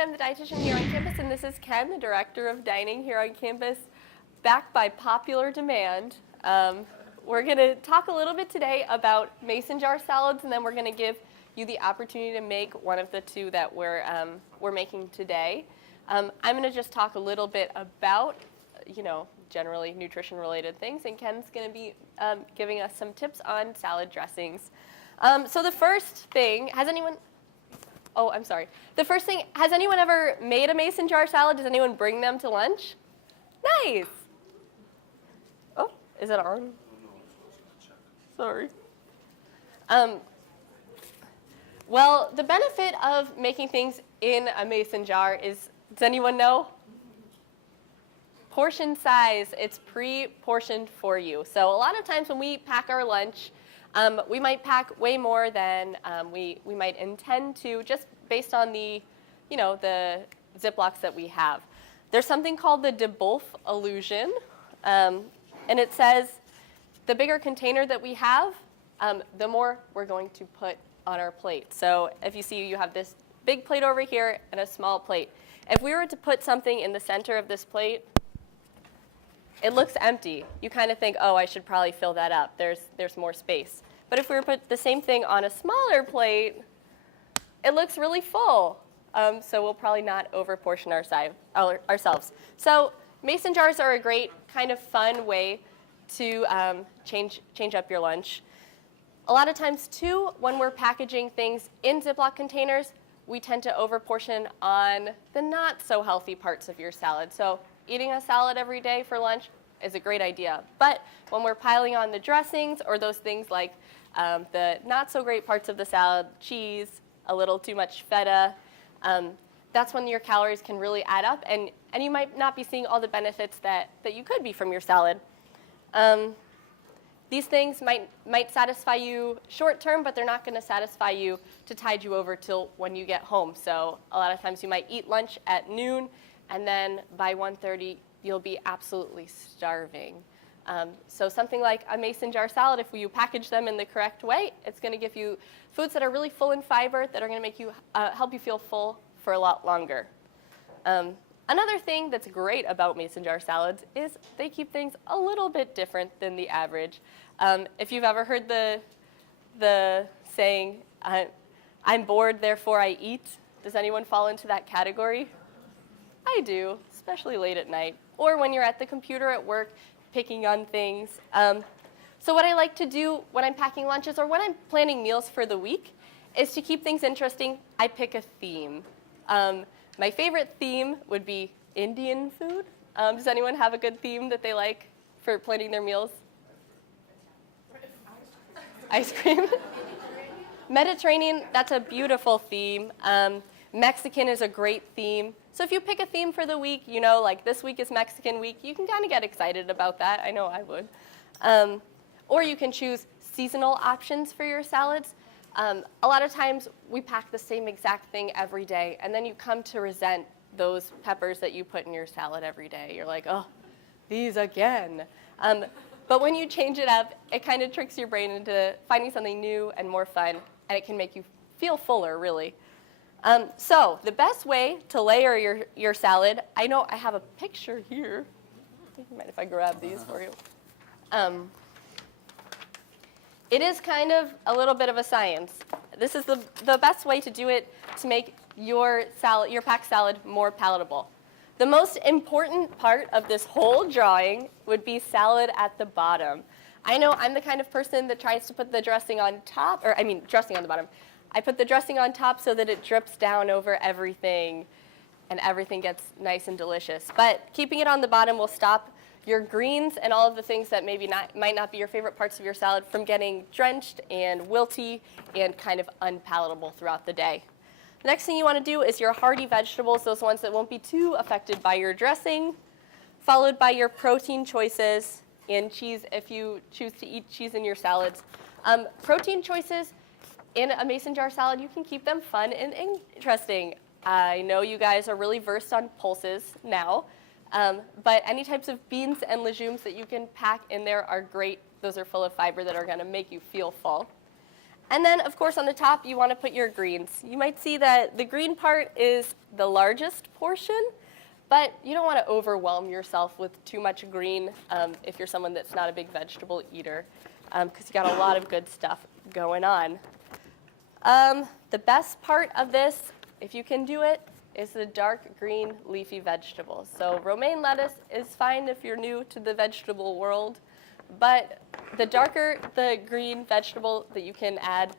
again, I'm the dietitian here on campus, and this is Ken, the director of dining here on campus, back by popular demand. We're going to talk a little bit today about mason jar salads, and then we're going to give you the opportunity to make one of the two that we're making today. I'm going to just talk a little bit about, generally nutrition-related things, and Ken's going to be giving us some tips on salad dressings. So the first thing, has anyone ever made a mason jar salad? Does anyone bring them to lunch? Nice. Oh, is it on? Sorry. Well, the benefit of making things in a mason jar is, does anyone know? Portion size. It's pre-portioned for you. So a lot of times when we pack our lunch, we might pack way more than we might intend to, just based on the Ziplocs that we have. There's something called the de Boeuf illusion, and it says the bigger container that we have, the more we're going to put on our plate. So if you see, you have this big plate over here and a small plate. If we were to put something in the center of this plate, it looks empty. You kind of think, oh, I should probably fill that up. There's more space. But if we were to put the same thing on a smaller plate, it looks really full. So we'll probably not overportion ourselves. So mason jars are a great kind of fun way to change up your lunch. A lot of times, too, when we're packaging things in Ziploc containers, we tend to overportion on the not so healthy parts of your salad. So eating a salad every day for lunch is a great idea. But when we're piling on the dressings or those things like the not so great parts of the salad, cheese, a little too much feta, that's when your calories can really add up, and you might not be seeing all the benefits that you could be from your salad. These things might satisfy you short term, but they're not going to satisfy you to tide you over till when you get home. So a lot of times you might eat lunch at noon, and then by 1:30 you'll be absolutely starving. So something like a mason jar salad, if you package them in the correct way, it's going to give you foods that are really full in fiber that are going to make you help you feel full for a lot longer. Another thing that's great about mason jar salads is they keep things a little bit different than the average. If you've ever heard the saying, I'm bored, therefore I eat, does anyone fall into that category? I do, especially late at night, or when you're at the computer at work picking on things. So what I like to do when I'm packing lunches or when I'm planning meals for the week is to keep things interesting, I pick a theme. My favorite theme would be Indian food. Does anyone have a good theme that they like for planning their meals? Ice cream. Mediterranean, that's a beautiful theme. Mexican is a great theme. So if you pick a theme for the week, like this week is Mexican week, you can kind of get excited about that. I know I would. Or you can choose seasonal options for your salads. A lot of times we pack the same exact thing every day, and then you come to resent those peppers that you put in your salad every day. You're like, oh, these again. But when you change it up, it kind of tricks your brain into finding something new and more fun, and it can make you feel fuller, really. So the best way to layer your salad, I know I have a picture here. Do you mind if I grab these for you? It is kind of a little bit of a science. This is the best way to do it to make your packed salad more palatable. The most important part of this whole drawing would be salad at the bottom. I know I'm the kind of person that tries to put the dressing on top, dressing on the bottom. I put the dressing on top so that it drips down over everything and everything gets nice and delicious. But keeping it on the bottom will stop your greens and all of the things that might not be your favorite parts of your salad from getting drenched and wilty and kind of unpalatable throughout the day. The next thing you want to do is your hearty vegetables, those ones that won't be too affected by your dressing, followed by your protein choices and cheese if you choose to eat cheese in your salads. Protein choices in a mason jar salad, you can keep them fun and interesting. I know you guys are really versed on pulses now, but any types of beans and legumes that you can pack in there are great. Those are full of fiber that are going to make you feel full. And then, of course, on the top, you want to put your greens. You might see that the green part is the largest portion, but you don't want to overwhelm yourself with too much green if you're someone that's not a big vegetable eater, because you got a lot of good stuff going on. The best part of this, if you can do it, is the dark green leafy vegetables. So romaine lettuce is fine if you're new to the vegetable world, but the darker the green vegetable that you can add,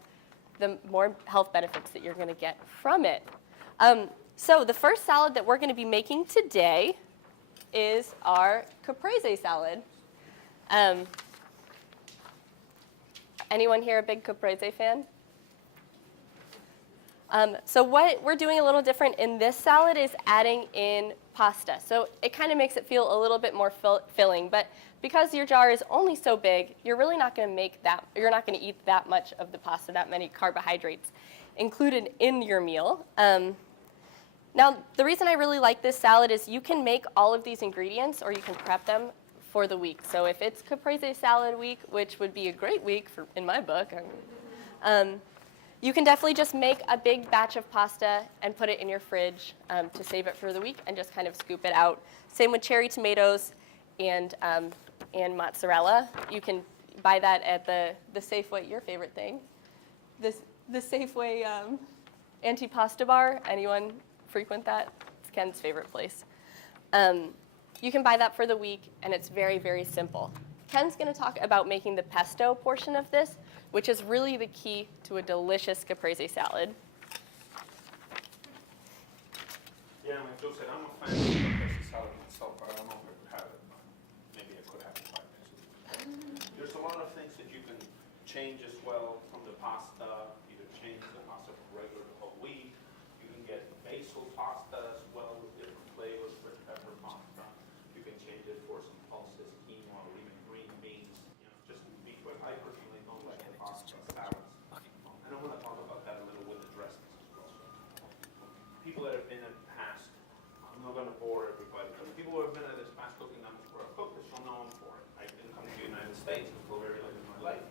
the more health benefits that you're going to get from it. So the first salad that we're going to be making today is our caprese salad. Anyone here a big caprese fan? So what we're doing a little different in this salad is adding in pasta. So it kind of makes it feel a little bit more filling, but because your jar is only so big, you're really not going to you're not going to eat that much of the pasta, that many carbohydrates included in your meal. Now, the reason I really like this salad is you can make all of these ingredients or you can prep them for the week. So if it's caprese salad week, which would be a great week in my book, you can definitely just make a big batch of pasta and put it in your fridge to save it for the week and just kind of scoop it out. Same with cherry tomatoes and mozzarella. You can buy that at the Safeway, your favorite thing, the Safeway antipasta bar. Anyone frequent that? It's Ken's favorite place. You can buy that for the week, and it's very, very simple. Ken's going to talk about making the pesto portion of this, which is really the key to a delicious caprese salad. Yeah, like Joe said, I'm a fan of caprese salad myself, but I don't know if I could have it. Maybe I could have it 5 minutes. There's a lot of things that you can change as well from the pasta. Either change the pasta from regular to whole wheat. You can get basil pasta as well with different flavors, red pepper pasta. You can change it for some pulses, quinoa, or even green beans. Just be quick. I personally don't like the pasta salads. And I want to talk about that a little with the dressings as well. So, people that have been in the past, I'm not going to bore everybody, but people who have been at this past cooking numbers for a cook that you'll know them for it. I didn't come to the United States until very late in my life.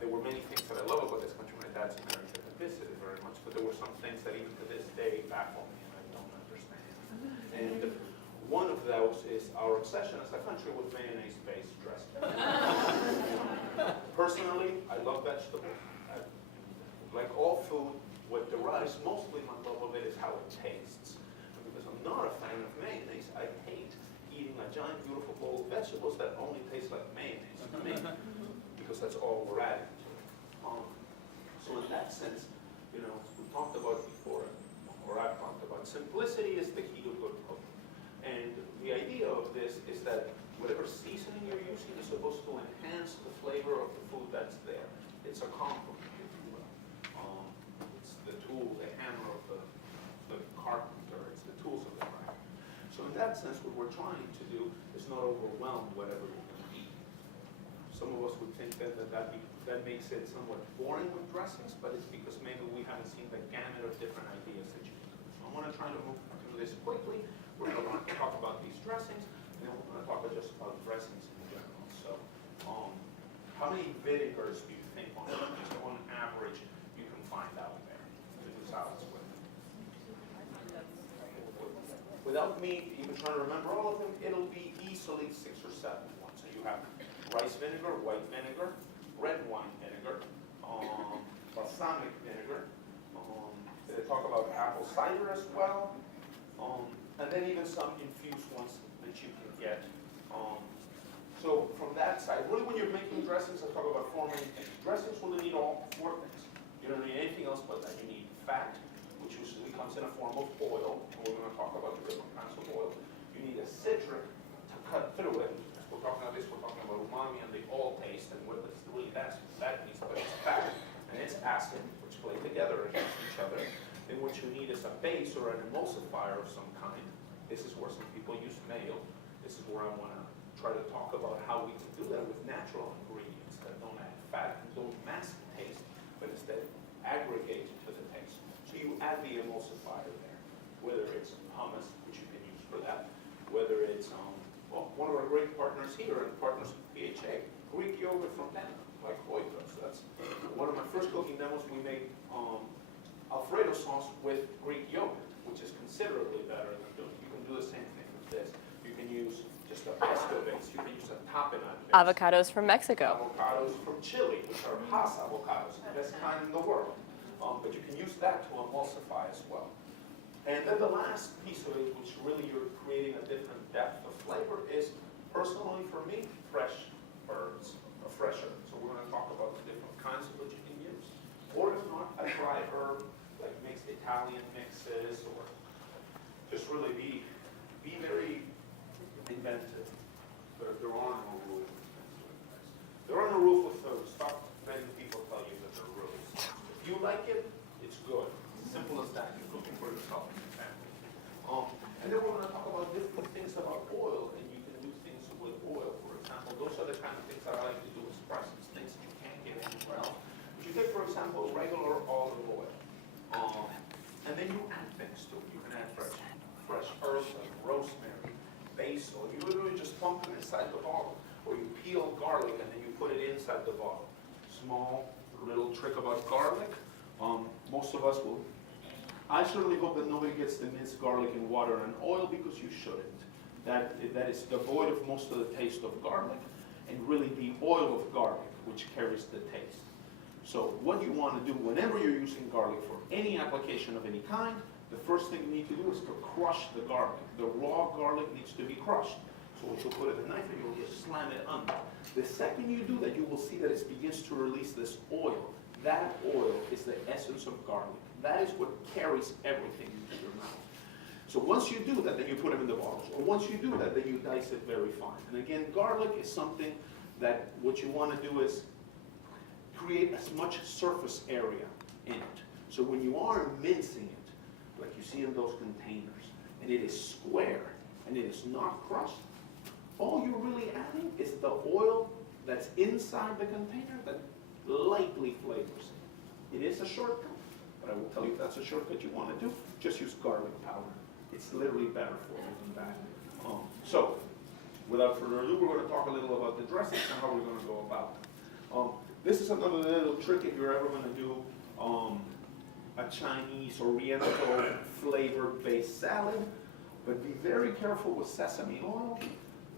There were many things that I love about this country. My dad's American, I visited very much, but there were some things that even to this day baffle me and I don't understand. And one of those is our obsession as a country with mayonnaise-based dressing. Personally, I love vegetables. Like all food, what derives mostly my love of it is how it tastes. And because I'm not a fan of mayonnaise, I hate eating a giant, beautiful bowl of vegetables that only taste like mayonnaise to me, because that's all we're adding to it. So in that sense, we talked about before, or I've talked about, simplicity is the key to good cooking. And the idea of this is that whatever seasoning you're using is supposed to enhance the flavor of the food that's there. It's a compliment, if you will. It's the tool, the hammer of the carpenter. It's the tools of the craft. So in that sense, what we're trying to do is not overwhelm whatever we're going to eat. Some of us would think that makes it somewhat boring with dressings, but it's because maybe we haven't seen the gamut of different ideas that you can do. So I want to try to move through this quickly. We're going to talk about these dressings, and then we're going to talk just about dressings in general. So how many vinegars do you think on average you can find out there to do salads with? Without me even trying to remember all of them, it'll be easily 6 or 7 ones. So you have rice vinegar, white vinegar, red wine vinegar, balsamic vinegar. They talk about apple cider as well, and then even some infused ones that you can get. So from that side, really when you're making dressings, I talk about 4 main things. Dressings will need all 4 things. You don't need anything else but that. You need fat, which usually comes in a form of oil, and we're going to talk about the different kinds of oil. You need a citric to cut through it. As we're talking about this, we're talking about umami and the oil taste, and what it's really that piece, but it's fat and it's acid, which play together against each other. Then what you need is a base or an emulsifier of some kind. This is where some people use mayo. This is where I want to try to talk about how we can do that with natural ingredients that don't add fat and don't mask the taste, but instead aggregate to the taste. So you add the emulsifier there, whether it's hummus, which you can use for that, whether it's one of our great partners here and partners with PHA, Greek yogurt from Denmark, like Hoiga. So That's one of my first cooking demos. We made Alfredo sauce with Greek yogurt, which is considerably better than doing. You can do the same thing with this. You can use just a pesto base. You can use a tapenade base. Avocados from Mexico. Avocados from Chile, which are Hass avocados, the best kind in the world. But you can use that to emulsify as well. And then the last piece of it, which really you're creating a different depth of flavor, is personally for me, fresh herbs, or fresh herbs. So we're going to talk about the different kinds of what you can use. Or if not, a dry herb, like mixed Italian mixes, or just really be very inventive. There are no rules. There are no rules with food. Stop letting people tell you that there are rules. If you like it, it's good. Simple as that. You're cooking for yourself and your family. And then we're going to talk about different things about oil, and you can do things with oil, for example. Those are the kind of things that I like to do with spices, things that you can't get anywhere else. But you take, for example, regular olive oil, and then you add things to it. You can add fresh herbs like rosemary, basil. You literally just pump them inside the bottle, or you peel garlic and then you put it inside the bottle. Small little trick about garlic. Most of us will. I certainly hope that nobody gets the minced garlic in water and oil, because you shouldn't. That is devoid of most of the taste of garlic, and really the oil of garlic which carries the taste. So what you want to do whenever you're using garlic for any application of any kind, the first thing you need to do is to crush the garlic. The raw garlic needs to be crushed. So what you'll put in a knife and you'll just slam it under. The second you do that, you will see that it begins to release this oil. That oil is the essence of garlic. That is what carries everything into your mouth. So once you do that, then you put them in the bottles. Or once you do that, then you dice it very fine. And again, garlic is something that what you want to do is create as much surface area in it. So when you are mincing it, like you see in those containers, and it is square, and it is not crushed, all you're really adding is the oil that's inside the container that lightly flavors it. It is a shortcut, but I will tell you if that's a shortcut you want to do, just use garlic powder. It's literally better for you than that. So, without further ado, we're going to talk a little about the dressings and how we're going to go about them. This is another little trick if you're ever going to do a Chinese Oriental flavored based salad, but be very careful with sesame oil,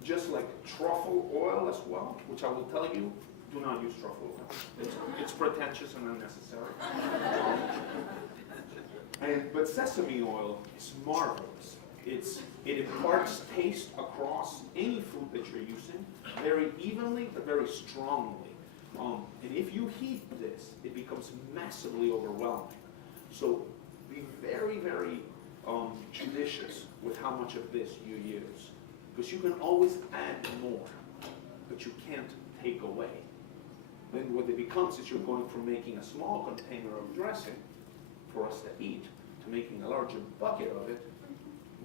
just like truffle oil as well, which I will tell you, do not use truffle oil. It's pretentious and unnecessary. But sesame oil is marvelous. It imparts taste across any food that you're using very evenly but very strongly. And if you heat this, it becomes massively overwhelming. So be very, very judicious with how much of this you use. Because you can always add more, but you can't take away. Then what it becomes is you're going from making a small container of dressing for us to eat to making a larger bucket of it,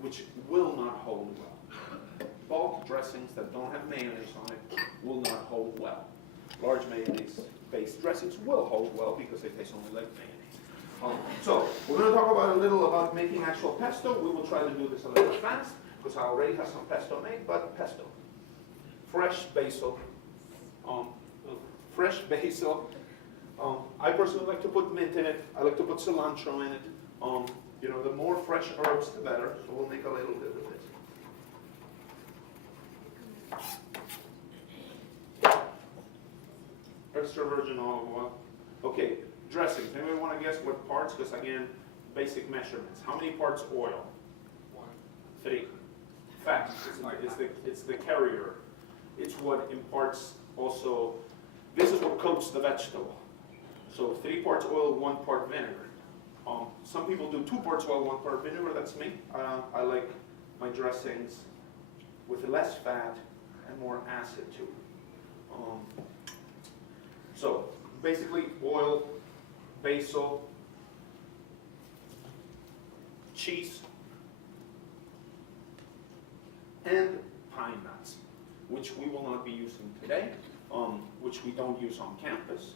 which will not hold well. Bulk dressings that don't have mayonnaise on it will not hold well. Large mayonnaise-based dressings will hold well because they taste only like mayonnaise. So we're going to talk about a little about making actual pesto. We will try to do this a little fast because I already have some pesto made, but pesto. Fresh basil. I personally like to put mint in it. I like to put cilantro in it. You know, the more fresh herbs, the better. So we'll make a little bit of it. Extra virgin olive oil. Okay, dressings. Anybody want to guess what parts? Because again, basic measurements. How many parts oil? 1. 3. Fat. It's the carrier. It's what imparts also. This is what coats the vegetable. So 3 parts oil, 1 part vinegar. Some people do 2 parts oil, 1 part vinegar. That's me. I like my dressings with less fat and more acid too. So basically oil, basil, cheese, and pine nuts, which we will not be using today, which we don't use on campus.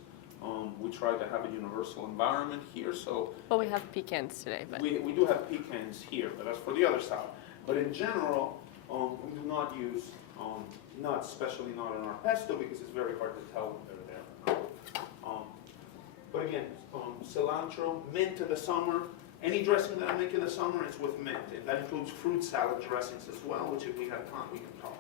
We try to have a universal environment here, so Well, we have pecans today, but we do have pecans here, but that's for the other side. But in general, we do not use nuts, especially not in our pesto, because it's very hard to tell when they're there. But again, cilantro, mint in the summer. Any dressing that I make in the summer is with mint. That includes fruit salad dressings as well, which if we have time, we can talk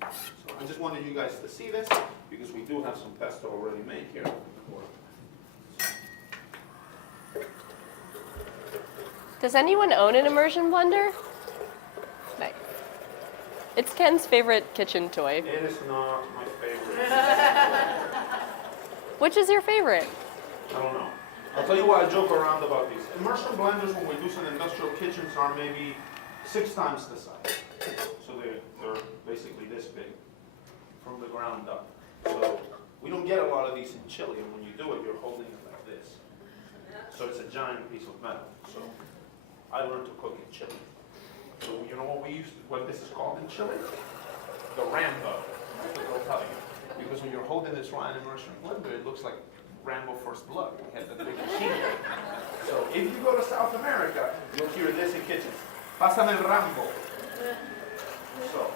about. So I just wanted you guys to see this, because we do have some pesto already made here. Does anyone own an immersion blender? Nice. It's Ken's favorite kitchen toy. It is not my favorite. Which is your favorite? I don't know. I'll tell you why I joke around about these. Immersion blenders, when we do some industrial kitchens, are maybe 6 times the size. So they're basically this big from the ground up. So we don't get a lot of these in Chile, and when you do it, you're holding it like this. So it's a giant piece of metal. So I learned to cook in Chile. So you know what this is called in Chile? The Rambo. I'll tell you. Because when you're holding this Ryan immersion blender, it looks like Rambo First Blood. We had the big machine. So if you go to South America, you'll hear this in kitchens. Pásame el Rambo. So,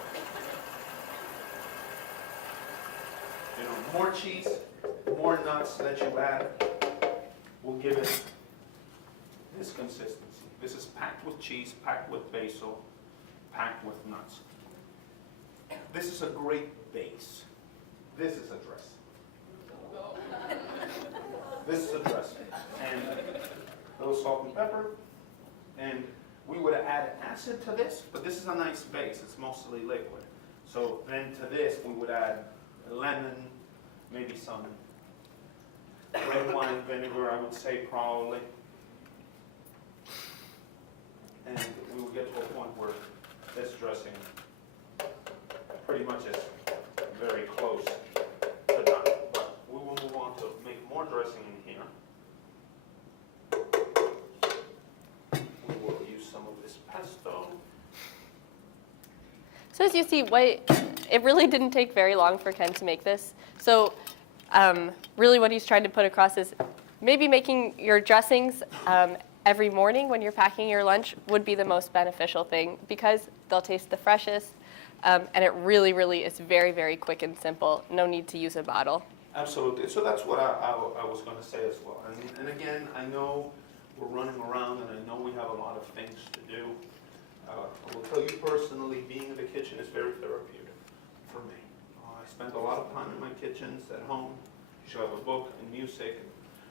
more cheese, more nuts that you add will give it this consistency. This is packed with cheese, packed with basil, packed with nuts. This is a great base. This is a dressing. This is a dressing. And a little salt and pepper. And we would add acid to this, but this is a nice base. It's mostly liquid. So then to this, we would add lemon, maybe some red wine vinegar, I would say probably. And we would get to a point where this dressing pretty much is very close to done. But we will move on to make more dressing in here. We will use some of this pesto. So as you see, it really didn't take very long for Ken to make this. So really what he's trying to put across is maybe making your dressings every morning when you're packing your lunch would be the most beneficial thing, because they'll taste the freshest, and it really, really is very, very quick and simple. No need to use a bottle. Absolutely. So that's what I was going to say as well. And again, I know we're running around, and I know we have a lot of things to do. I will tell you personally, being in the kitchen is very therapeutic for me. I spend a lot of time in my kitchens at home. You should have a book and music.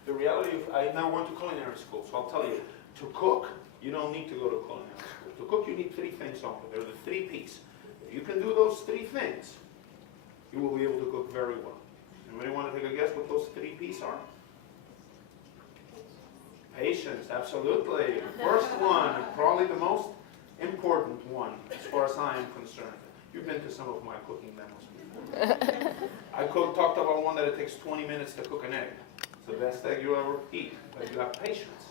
The reality of, I now went to culinary school, so I'll tell you, to cook, you don't need to go to culinary school. To cook, you need 3 things only. They're the 3 P's. If you can do those 3 things, you will be able to cook very well. Anybody want to take a guess what those 3 P's are? Patience, absolutely. First one, probably the most important one, as far as I am concerned. You've been to some of my cooking demos before. I talked about one that it takes 20 minutes to cook an egg. It's the best egg you'll ever eat, but you have patience.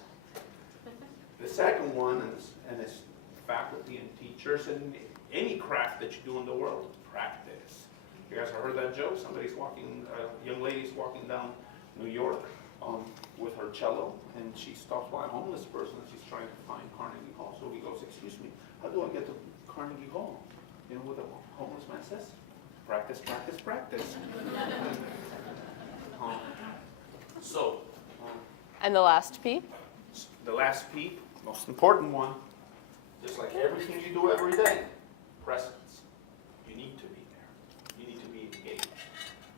The second one, and it's faculty and teachers and any craft that you do in the world, practice. You guys have heard that joke? Somebody's walking, a young lady's walking down New York with her cello, and she stops by a homeless person, and she's trying to find Carnegie Hall. So he goes, "Excuse me, how do I get to Carnegie Hall?" You know what the homeless man says? Practice, practice, practice. And the last P? The last P, most important one, just like everything you do every day, presence. You need to be there. You need to be engaged.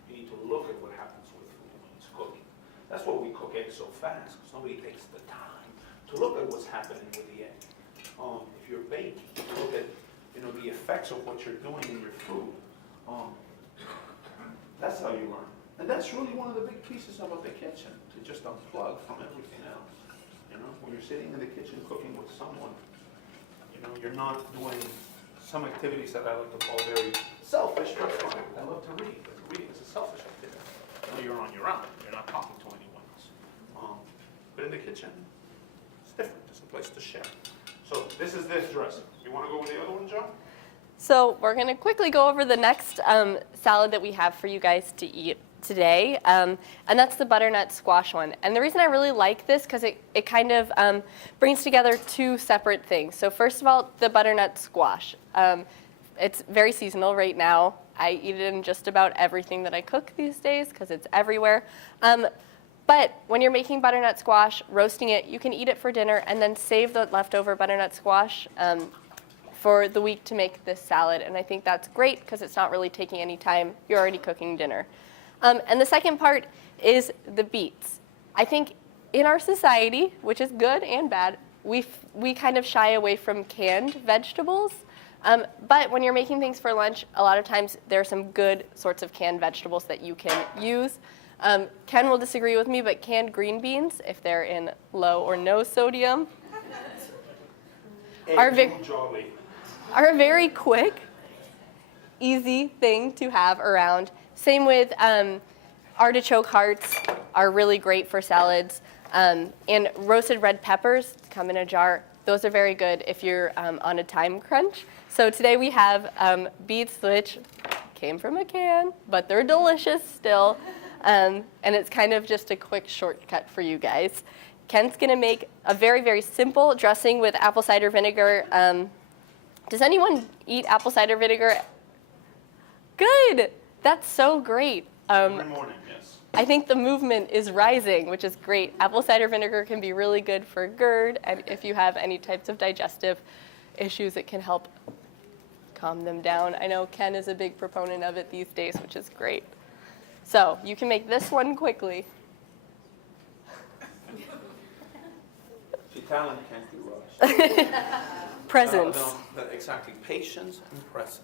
You need to look at what happens with food when it's cooking. That's why we cook eggs so fast, because nobody takes the time to look at what's happening with the egg. If you're baking, you look at the effects of what you're doing in your food. That's how you learn. And that's really one of the big pieces about the kitchen, to just unplug from everything else. When you're sitting in the kitchen cooking with someone, you're not doing some activities that I like to call very selfish, but fine. I love to read, but reading is a selfish activity. You're on your own. You're not talking to anyone else. But in the kitchen, it's different. It's a place to share. So this is this dressing. You want to go with the other one, John? So we're going to quickly go over the next salad that we have for you guys to eat today, and that's the butternut squash one. And the reason I really like this, because it kind of brings together 2 separate things. So first of all, the butternut squash. It's very seasonal right now. I eat it in just about everything that I cook these days because it's everywhere. But when you're making butternut squash, roasting it, you can eat it for dinner and then save the leftover butternut squash for the week to make this salad. And I think that's great because it's not really taking any time. You're already cooking dinner. And the second part is the beets. I think in our society, which is good and bad, we kind of shy away from canned vegetables. But when you're making things for lunch, a lot of times there are some good sorts of canned vegetables that you can use. Ken will disagree with me, but canned green beans, if they're in low or no sodium, are a very quick, easy thing to have around. Same with artichoke hearts are really great for salads. And roasted red peppers come in a jar. Those are very good if you're on a time crunch. So today we have beets, which came from a can, but they're delicious still. And it's kind of just a quick shortcut for you guys. Ken's gonna make a very, very simple dressing with apple cider vinegar. Does anyone eat apple cider vinegar? Good, that's so great. Every morning, yes. I think the movement is rising, which is great. Apple cider vinegar can be really good for GERD, and if you have any types of digestive issues, it can help calm them down. I know Ken is a big proponent of it these days, which is great. So you can make this one quickly. The talent can't be rushed. Presence. No, exactly, patience and presence.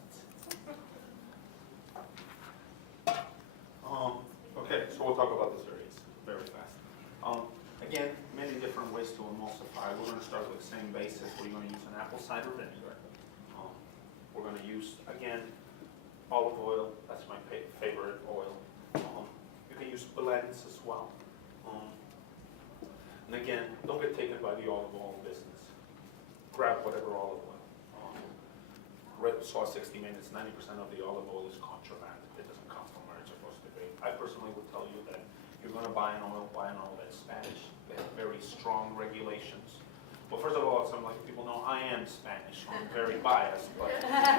Okay, so we'll talk about the cereals very fast. Again, many different ways to emulsify. We're going to start with the same basis. We're going to use an apple cider vinegar. We're going to use, again, olive oil. That's my favorite oil. You can use blends as well. And again, don't get taken by the olive oil business. Grab whatever olive oil. Saw 60 Minutes, 90% of the olive oil is contraband. It doesn't come from where it's supposed to be. I personally would tell you that you're going to buy an oil that's Spanish. They have very strong regulations. Well, first of all, some people know I am Spanish, so I'm very biased, but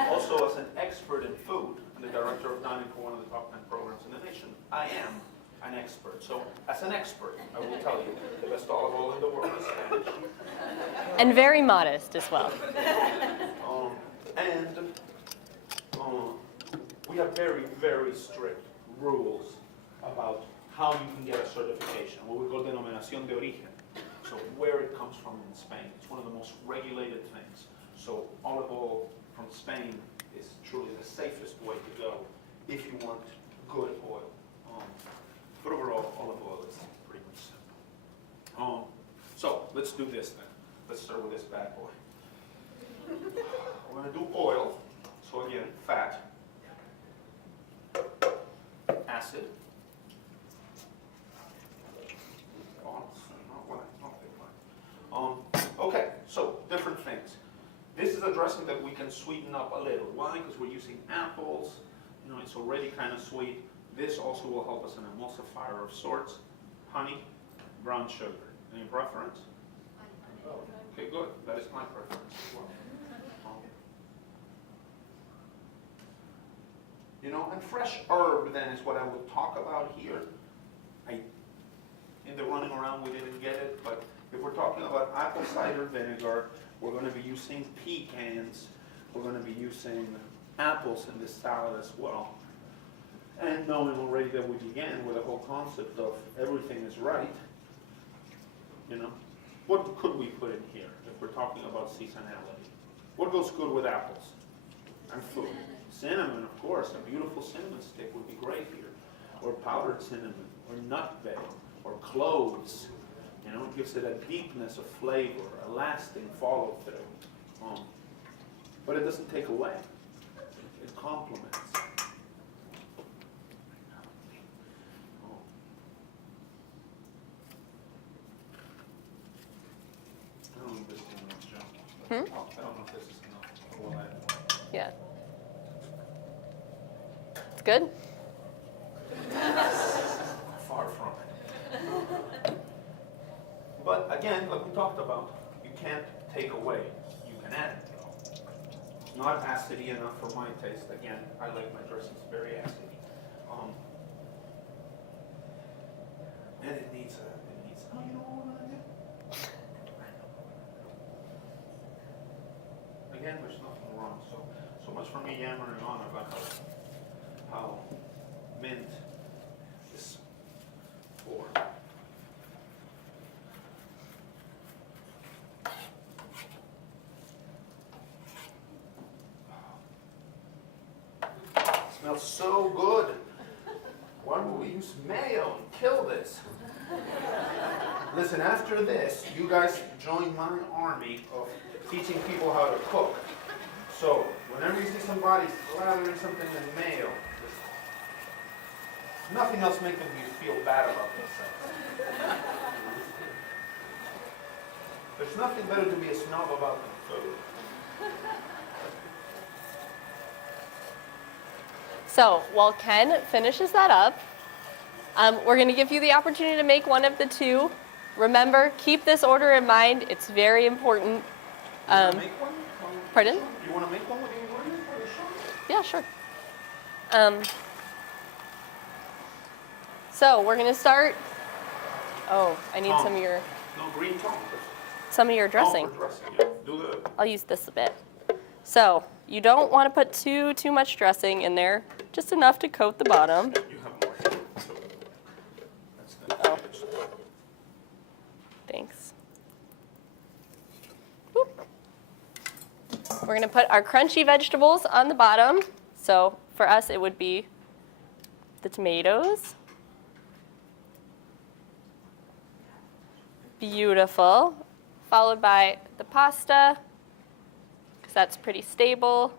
also as an expert in food and the director of dining for one of the top 10 programs in the nation, I am an expert. So as an expert, I will tell you the best olive oil in the world is Spanish. And very modest as well. We have very, very strict rules about how you can get a certification, what we call denominación de origen. So where it comes from in Spain. It's one of the most regulated things. So olive oil from Spain is truly the safest way to go if you want good oil. But overall, olive oil is pretty much simple. So let's do this then. Let's start with this bad boy. We're going to do oil. So again, fat, acid, okay, so different things. This is a dressing that we can sweeten up a little. Why? Because we're using apples. It's already kind of sweet. This also will help us an emulsifier of sorts. Honey, brown sugar. Any preference? Okay, good. That is my preference as well. And fresh herb then is what I would talk about here. In the running around, we didn't get it, but if we're talking about apple cider vinegar, we're going to be using pecans. We're going to be using apples in this salad as well. And knowing already that we began with the whole concept of everything is right, what could we put in here if we're talking about seasonality? What goes good with apples and food? Cinnamon, of course. A beautiful cinnamon stick would be great here. Or powdered cinnamon, or nutmeg, or cloves. It gives it a deepness of flavor, a lasting follow-through. But it doesn't take away. It complements. I don't know if this is enough, Joe. I don't know if this is enough. Well, Yeah. It's good? Far from it. But again, like we talked about, you can't take away. You can add, though. It's not acidy enough for my taste. Again, I like my dressings very acidy. And it needs oh, you know what we're gonna do? Again, there's nothing wrong. So much for me yammering on about how mint is for. Smells so good. Why don't we use mayo and kill this? Listen, after this, you guys join my army of teaching people how to cook. So, whenever you see somebody slathering something in mayo, nothing else makes them feel bad about themselves. There's nothing better to be a snob about than food. So while Ken finishes that up, we're going to give you the opportunity to make one of the two. Remember, keep this order in mind. It's very important. You want to make one? Pardon? You want to make one with the ingredients for the show? Yeah, sure. So we're going to start. Oh, I need some of your No, green tongue. dressing. Oh, for dressing, yeah. Do the... I'll use this a bit. So you don't want to put too much dressing in there. Just enough to coat the bottom. You have more here. So that's the Oh. Thanks. Boop. We're going to put our crunchy vegetables on the bottom. So for us, it would be the tomatoes. Beautiful. Followed by the pasta, because that's pretty stable.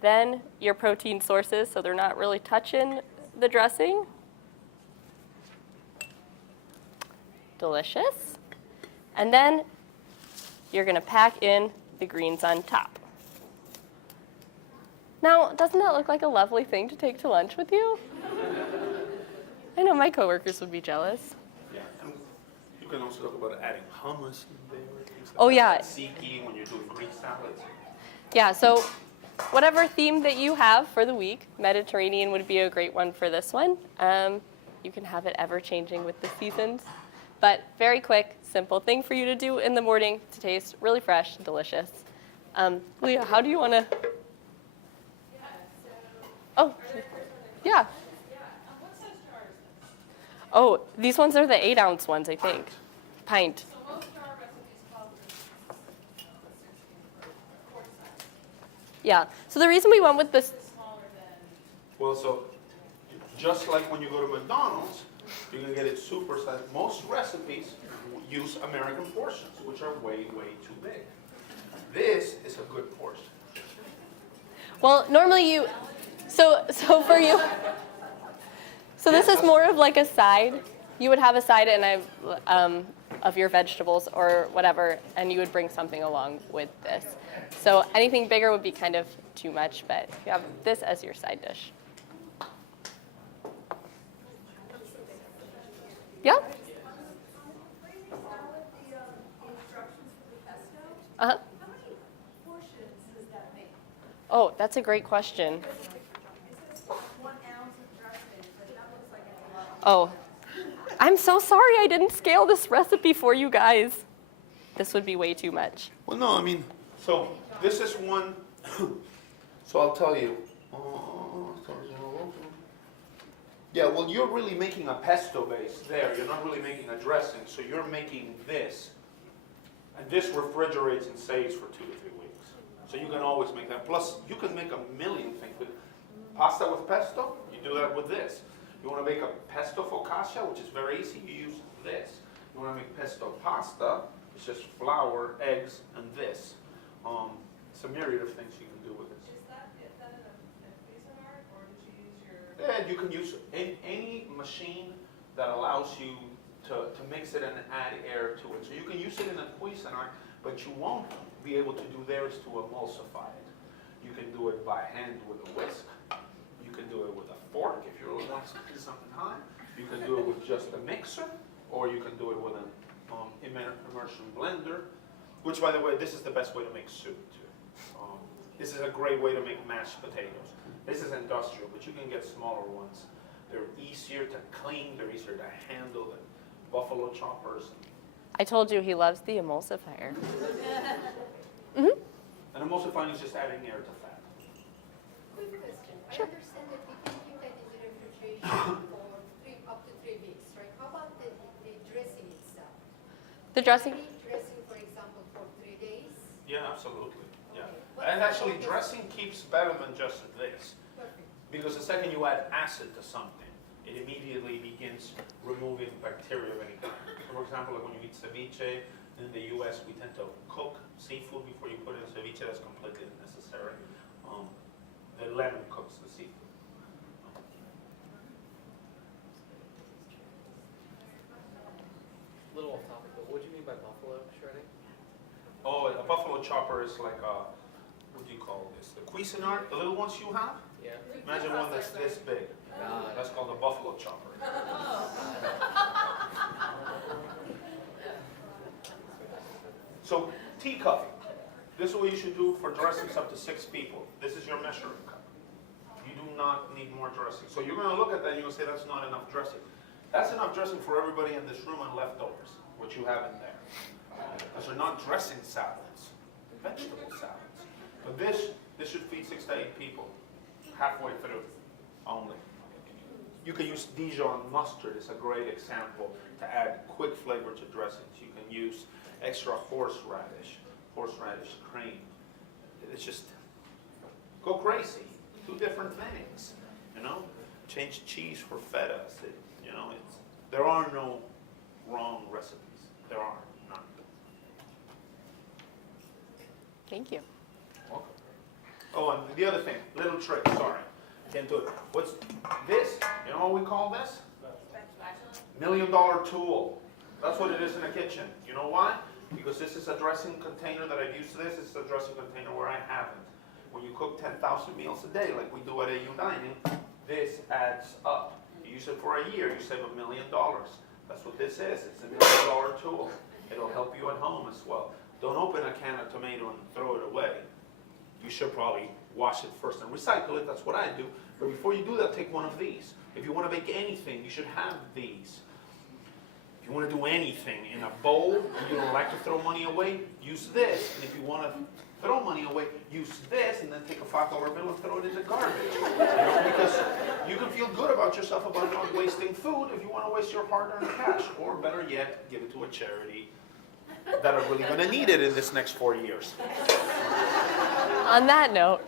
Then your protein sources, so they're not really touching the dressing. Delicious. And then you're going to pack in the greens on top. Now, doesn't that look like a lovely thing to take to lunch with you? I know my coworkers would be jealous. Yeah, and you can also talk about adding hummus in there. Things like Oh, yeah. Tzatziki when you're doing Greek salads. Yeah, so whatever theme that you have for the week, Mediterranean would be a great one for this one. You can have it ever-changing with the seasons. But very quick, simple thing for you to do in the morning to taste really fresh and delicious. Leah, how do you want to? Oh, yeah. Oh, these ones are the 8-ounce ones, I think. Pint. Yeah. So the reason we went with this. Well, so just like when you go to McDonald's, you can get it super size. Most recipes use American portions, which are way too big. This is a good portion. Well, normally you. So for you. So this is more of like a side. You would have a side and of your vegetables or whatever, and you would bring something along with this. So anything bigger would be kind of too much, but you have this as your side dish. Yeah? Uh-huh. How many portions does that make? Oh, that's a great question. It says 1 ounce of dressing, but that looks like it's a lot. Oh, I'm so sorry I didn't scale this recipe for you guys. This would be way too much. Well, no, I mean, so this is one. So I'll tell you. Yeah, well, you're really making a pesto base there. You're not really making a dressing. So you're making this. And this refrigerates and saves for 2 to 3 weeks. So you can always make that. Plus, you can make a million things with pasta with pesto. You do that with this. You want to make a pesto focaccia, which is very easy. You use this. You want to make pesto pasta. It's just flour, eggs, and this. It's a myriad of things you can do with this. Is that in a Cuisinart, or did you use your? And you can use any machine that allows you to mix it and add air to it. So you can use it in a Cuisinart, but you won't be able to do theirs to emulsify it. You can do it by hand with a whisk. You can do it with a fork if you really want to do something high. You can do it with just a mixer, or you can do it with an immersion blender, which, by the way, this is the best way to make soup too. This is a great way to make mashed potatoes. This is industrial, but you can get smaller ones. They're easier to clean, they're easier to handle than buffalo choppers. I told you he loves the emulsifier. And emulsifying is just adding air to fat. Quick question. I understand that we can keep that in the refrigeration for up to 3 weeks, right? How about the dressing itself? The dressing, Can we keep dressing, for example, for 3 days? Yeah, absolutely. Yeah. Okay. And actually, dressing keeps better than just this. Perfect. Because the second you add acid to something, it immediately begins removing bacteria of any kind. So for example, like when you eat ceviche, in the US, we tend to cook seafood before you put it in ceviche. That's completely unnecessary. The lemon cooks the seafood. A little off topic, but what do you mean by buffalo shredding? Oh, a buffalo chopper is like a, what do you call this? The Cuisinart, the little ones you have? Yeah. Imagine one that's this big. That's called a buffalo chopper. So, teacup. This is what you should do for dressings up to 6 people. This is your measuring cup. You do not need more dressing. So you're going to look at that and you're going to say that's not enough dressing. That's enough dressing for everybody in this room and leftovers, what you have in there. Because they're not dressing salads, they're vegetable salads. But this should feed 6 to 8 people, halfway through only. You can use Dijon mustard. It's a great example to add quick flavor to dressings. You can use extra horseradish cream. It's just, go crazy. Do different things, you know? Change cheese for feta. You know, there are no wrong recipes. There are none. thank you. Welcome. Oh, and the other thing, little trick, sorry. Can't do it. What's this? You know what we call this? $1 million tool. That's what it is in the kitchen. You know why? Because this is a dressing container that I've used this. This is a dressing container where I haven't. When you cook 10,000 meals a day, like we do at AU Dining, this adds up. You use it for a year, you save $1 million. That's what this is. It's $1 million tool. It'll help you at home as well. Don't open a can of tomato and throw it away. You should probably wash it first and recycle it. That's what I do. But before you do that, take one of these. If you want to make anything, you should have these. If you want to do anything in a bowl, and you don't like to throw money away, use this. And if you want to throw money away, use this, and then take a $5 bill and throw it in the garbage. You know, because you can feel good about yourself about not wasting food if you want to waste your hard-earned cash. Or better yet, give it to a charity that are really going to need it in this next 4 years. On that note,